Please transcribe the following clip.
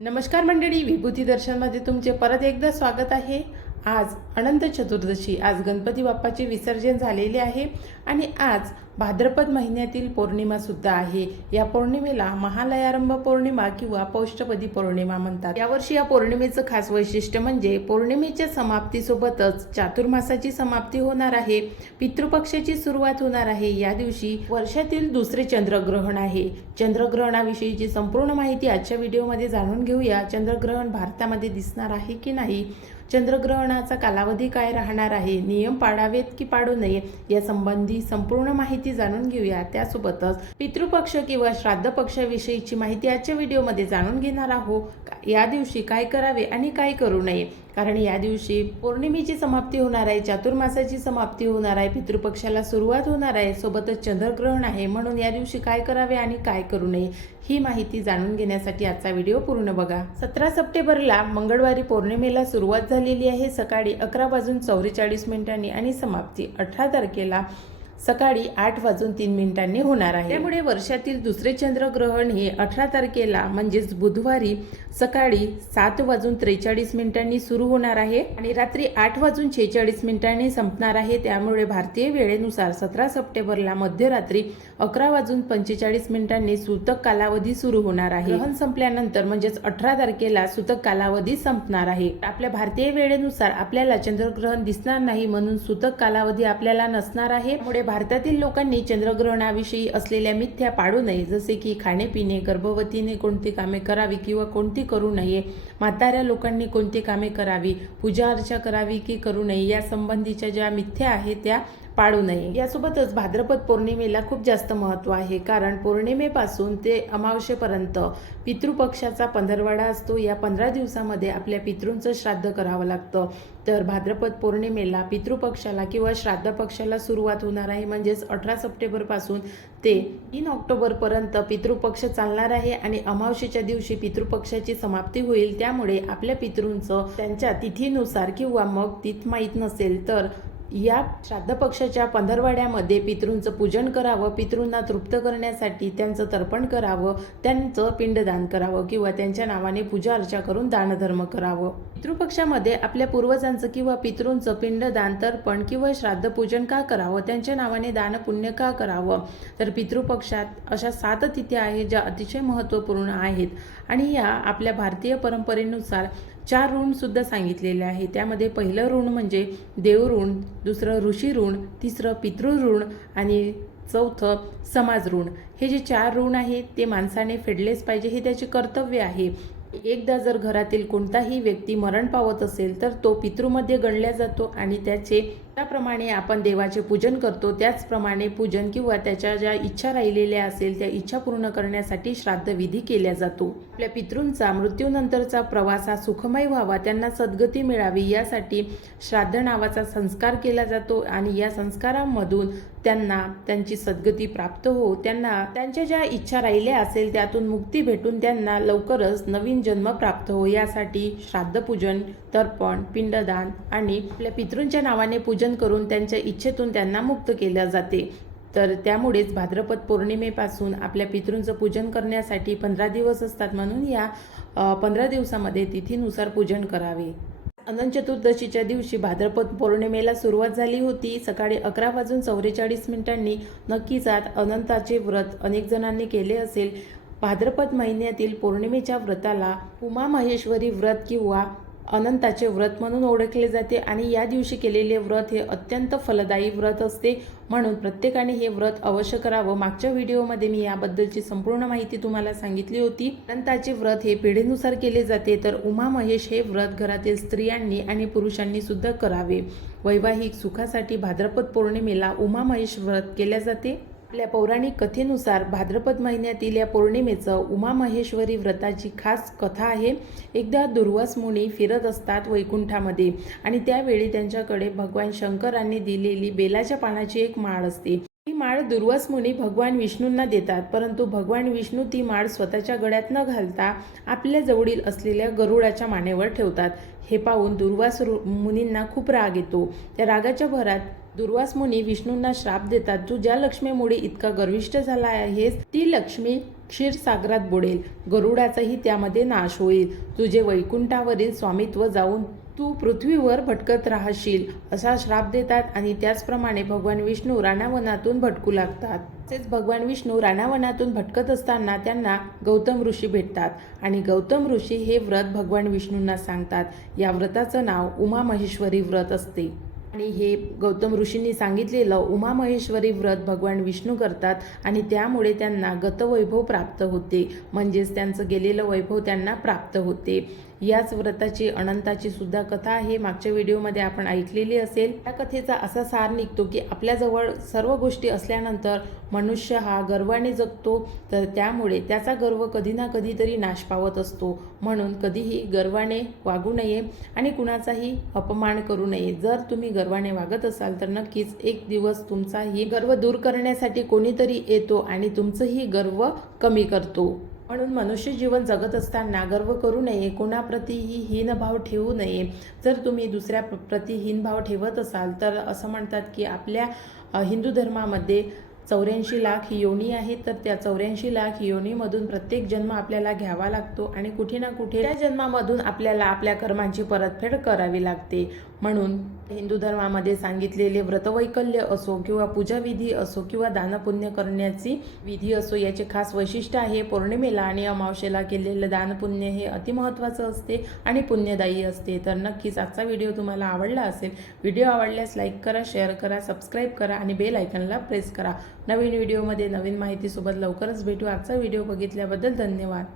नमस्कार मंडळी विभूती दर्शनमध्ये तुमचे परत एकदा स्वागत आहे. आज अनंत चतुर्दशी आज गणपती बाप्पाचे विसर्जन झालेले आहे. आणि आज भाद्रपद महिन्यातील पौर्णिमासुद्धा आहे. या पौर्णिमेला महालयारंभ पौर्णिमा किंवा पौष्टपदी पौर्णिमा म्हणतात. यावर्षी या पौर्णिमेचं खास वैशिष्ट्य म्हणजे पौर्णिमेच्या समाप्तीसोबतच चातुर्मासाची समाप्ती होणार आहे. पितृपक्षाची सुरुवात होणार आहे. या दिवशी वर्षातील दुसरे चंद्रग्रहण आहे. चंद्रग्रहणाविषयीची संपूर्ण माहिती आजच्या व्हिडिओमध्ये जाणून घेऊया. चंद्रग्रहण भारतामध्ये दिसणार आहे की नाही? चंद्रग्रहणाचा कालावधी काय राहणार आहे? नियम पाळावेत की पाडू नये? या ही संपूर्ण माहिती जाणून घेऊया. त्यासोबतच पितृपक्ष किंवा श्राद्ध पक्षाविषयीची माहिती आजच्या व्हिडिओमध्ये जाणून घेणार आहोत. या दिवशी काय करावे आणि काय करू नये? कारण या दिवशी पौर्णिमेची समाप्ती होणार आहे चातुर्मासाची समाप्ती होणार आहे पितृपक्षाला सुरुवात होणार आहे. सोबतच चंद्रग्रहण आहे म्हणून या दिवशी काय करावे आणि काय करू नये ही माहिती जाणून घेण्यासाठी आजचा व्हिडिओ पूर्ण बघा. सतरा सप्टेंबरला मंगळवारी पौर्णिमेला सुरुवात झालेली आहे. सकाळी अकरा वाजून चौवेचाळीस मिनिटांनी आणि समाप्ती अठरा तारखेला सकाळी आठ वाजून तीन मिनिटांनी होणार आहे. त्यामुळे वर्षातील दुसरे चंद्रग्रहण हे अठरा तारखेला म्हणजेच बुधवारी सकाळी सात वाजून त्रेचाळीस मिनिटांनी सुरू होणार आहे आणि रात्री आठ वाजून छेचाळीस मिनिटांनी संपणार आहे. त्यामुळे भारतीय वेळेनुसार सतरा सप्टेंबरला मध्यरात्री अकरा वाजून पंचेचाळीस मिनिटांनी सूतक कालावधी सुरू होणार आहे. ग्रहण संपल्यानंतर म्हणजेच अठरा तारखेला सूतक कालावधी संपणार आहे. आपल्या भारतीय वेळेनुसार आपल्याला चंद्रग्रहण दिसणार नाही म्हणून सूतक कालावधी आपल्याला नसणार आहे. त्यामुळे भारतातील लोकांनी चंद्रग्रहणाविषयी असलेल्या मिथ्या पाडू नये जसे की खाणेपिणे गर्भवतीने कोणती कामे करावी किंवा कोणती करू नये म्हाताऱ्या लोकांनी कोणती कामे करावी पूजा अर्चा करावी की करू नये या संबंधीच्या ज्या मिथ्या आहेत त्या पाडू नये. यासोबतच भाद्रपद पौर्णिमेला खूप जास्त महत्त्व आहे. कारण पौर्णिमेपासून ते अमावस्येपर्यंत पितृपक्षाचा पंधरवाडा असतो. या पंधरा दिवसामध्ये आपल्या पितृंचं श्राद्ध करावं लागतं. तर भाद्रपद पौर्णिमेला पितृपक्षाला किंवा श्राद्ध पक्षाला सुरुवात होणार आहे. म्हणजेच अठरा सप्टेंबरपासून ते तीन ऑक्टोबरपर्यंत पितृपक्ष चालणार आहे आणि अमावस्येच्या दिवशी पितृपक्षाची समाप्ती होईल. त्यामुळे आपल्या पितृंचं त्यांच्या तिथीनुसार किंवा मग तिथ माहीत नसेल तर या श्राद्ध पक्षाच्या पंधरवाड्यामध्ये पितृंचं पूजन करावं पितृंना तृप्त करण्यासाठी त्यांचं तर्पण करावं त्यांचं पिंडदान करावं किंवा त्यांच्या नावाने पूजा अर्चा करून दानधर्म करावं. पितृपक्षामध्ये आपल्या पूर्वजांचं किंवा पितृंचं पिंडदान तर्पण किंवा श्राद्ध पूजन का करावं? त्यांच्या नावाने दान पुण्य का करावं? तर पितृपक्षात अशा सात तिथ्या आहेत ज्या अतिशय महत्त्वपूर्ण आहेत. आणि या आपल्या भारतीय परंपरेनुसार चार ऋणसुद्धा सांगितलेले आहे. त्यामध्ये पहिलं ऋण म्हणजे देव ऋण दुसरं ऋषी ऋण तिसरं पितृ ऋण आणि चौथं समाज ऋण हे जे चार ऋण आहेत ते माणसाने फेडलेच पाहिजे हे त्याचे कर्तव्य आहे. एकदा जर घरातील कोणताही व्यक्ती मरण पावत असेल तर तो पितृमध्ये गणला जातो आणि त्याचे त्याप्रमाणे आपण देवाचे पूजन करतो त्याचप्रमाणे पूजन किंवा त्याच्या ज्या इच्छा राहिलेल्या असेल त्या इच्छा पूर्ण करण्यासाठी श्राद्धविधी केल्या जातो. आपल्या पितृंचा मृत्यूनंतरचा प्रवास हा सुखमय व्हावा त्यांना सद्गती मिळावी यासाठी श्राद्ध नावाचा संस्कार केला जातो आणि या संस्कारामधून त्यांना त्यांची सद्गती प्राप्त हो त्यांना त्यांच्या ज्या इच्छा राहिल्या असेल त्यातून मुक्ती भेटून त्यांना लवकरच नवीन जन्म प्राप्त हो यासाठी श्राद्ध पूजन तर्पण पिंडदान आणि आपल्या पितृंच्या नावाने पूजन पूजन करून त्यांच्या इच्छेतून त्यांना मुक्त केले जाते. तर त्यामुळेच भाद्रपद पौर्णिमेपासून आपल्या पितृंचं पूजन करण्यासाठी पंधरा दिवस असतात म्हणून या पंधरा दिवसामध्ये तिथीनुसार पूजन करावे. अनंत चतुर्दशीच्या दिवशी भाद्रपद पौर्णिमेला सुरुवात झाली होती. सकाळी अकरा वाजून चौवेचाळीस मिनिटांनी नक्कीच जात अनंताचे व्रत अनेक जणांनी केले असेल. भाद्रपद महिन्यातील पौर्णिमेच्या व्रताला उमा महेश्वरी व्रत किंवा अनंताचे व्रत म्हणून ओळखले जाते आणि या दिवशी केलेले व्रत हे अत्यंत फलदायी व्रत असते. म्हणून प्रत्येकाने हे व्रत अवश्य करावं. मागच्या व्हिडिओमध्ये मी याबद्दलची संपूर्ण माहिती तुम्हाला सांगितली होती. अनंताचे व्रत हे पिढीनुसार केले जाते तर उमा महेश हे व्रत घरातील स्त्रियांनी आणि पुरुषांनी सुद्धा करावे. वैवाहिक सुखासाठी भाद्रपद पौर्णिमेला उमा महेश व्रत केले जाते. आपल्या पौराणिक कथेनुसार भाद्रपद महिन्यातील या पौर्णिमेचं उमा महेश्वरी व्रताची खास कथा आहे. एकदा दुर्वास मुनी फिरत असतात वैकुंठामध्ये आणि त्यावेळी त्यांच्याकडे भगवान शंकरांनी दिलेली बेलाच्या पानाची एक माळ असते. माळ दुर्वास मुनी भगवान विष्णूंना देतात परंतु भगवान विष्णू ती माळ स्वतःच्या गळ्यात न घालता आपल्या जवळील असलेल्या गरुडाच्या मानेवर ठेवतात. हे पाहून दुर्वास रु- मुनींना खूप राग येतो. त्या रागाच्या भरात दुर्वास मुनी विष्णूंना श्राप देतात तू ज्या लक्ष्मीमुळे इतका गर्विष्ट झाला आहेस ती लक्ष्मी क्षीरसागरात बुडेल. गरुडाचाही त्यामध्ये नाश होईल. तुझे वैकुंठावरील स्वामित्व जाऊन तू पृथ्वीवर भटकत राहशील असा श्राप देतात आणि त्याचप्रमाणे भगवान विष्णू राणावनातून भटकू लागतात. तसेच भगवान विष्णू राणावनातून भटकत असताना त्यांना गौतम ऋषी भेटतात आणि गौतम ऋषी हे व्रत भगवान विष्णूंना सांगतात. या व्रताचं नाव उमा महेश्वरी व्रत असते. आणि हे गौतम ऋषींनी सांगितलेलं उमामहेश्वरी व्रत भगवान विष्णू करतात आणि त्यामुळे त्यांना गतवैभव प्राप्त होते. म्हणजेच त्यांचं गेलेलं वैभव त्यांना प्राप्त होते. याच व्रताची अनंताची सुद्धा कथा आहे. मागच्या व्हिडिओमध्ये आपण ऐकलेली असेल. या कथेचा असा सार निघतो की आपल्याजवळ सर्व गोष्टी असल्यानंतर मनुष्य हा गर्वाने जगतो. तर त्यामुळे त्याचा गर्व कधी ना कधीतरी नाश पावत असतो. म्हणून कधीही गर्वाने वागू नये आणि कुणाचाही अपमान करू नये. जर तुम्ही गर्वाने वागत असाल तर नक्कीच एक दिवस तुमचाही गर्व दूर करण्यासाठी कोणीतरी येतो आणि तुमचंही गर्व कमी करतो. म्हणून मनुष्य जीवन जगत असताना गर्व करू नये कोणाप्रतीही हीन भाव ठेवू नये. जर तुम्ही दुसऱ्या प्रति प्रती ठेवत असाल तर असं म्हणतात की आपल्या हिंदू धर्मामध्ये चौऱ्याऐंशी लाख योनी आहेत तर त्या चौऱ्याऐंशी लाख योनीमधून प्रत्येक जन्म आपल्याला घ्यावा लागतो आणि कुठे ना कुठे त्या जन्मामधून आपल्याला आपल्या कर्मांची परतफेड करावी लागते. म्हणून हिंदू धर्मामध्ये सांगितलेले व्रतवैकल्य असो किंवा पूजाविधी असो किंवा दानपुण्य करण्याची विधी असो याचे खास वैशिष्ट्य आहे पौर्णिमेला आणि अमावशेला केलेलं दानपुण्य हे अतिमहत्त्वाचं असते आणि पुण्यदायी असते. तर नक्कीच आजचा व्हिडिओ तुम्हाला आवडला असेल व्हिडिओ आवडल्यास लाईक करा शेअर करा सबस्क्राईब करा आणि बेल आयकनला प्रेस करा. नवीन व्हिडिओमध्ये नवीन माहितीसोबत लवकरच भेटू. आजचा व्हिडिओ बघितल्याबद्दल धन्यवाद.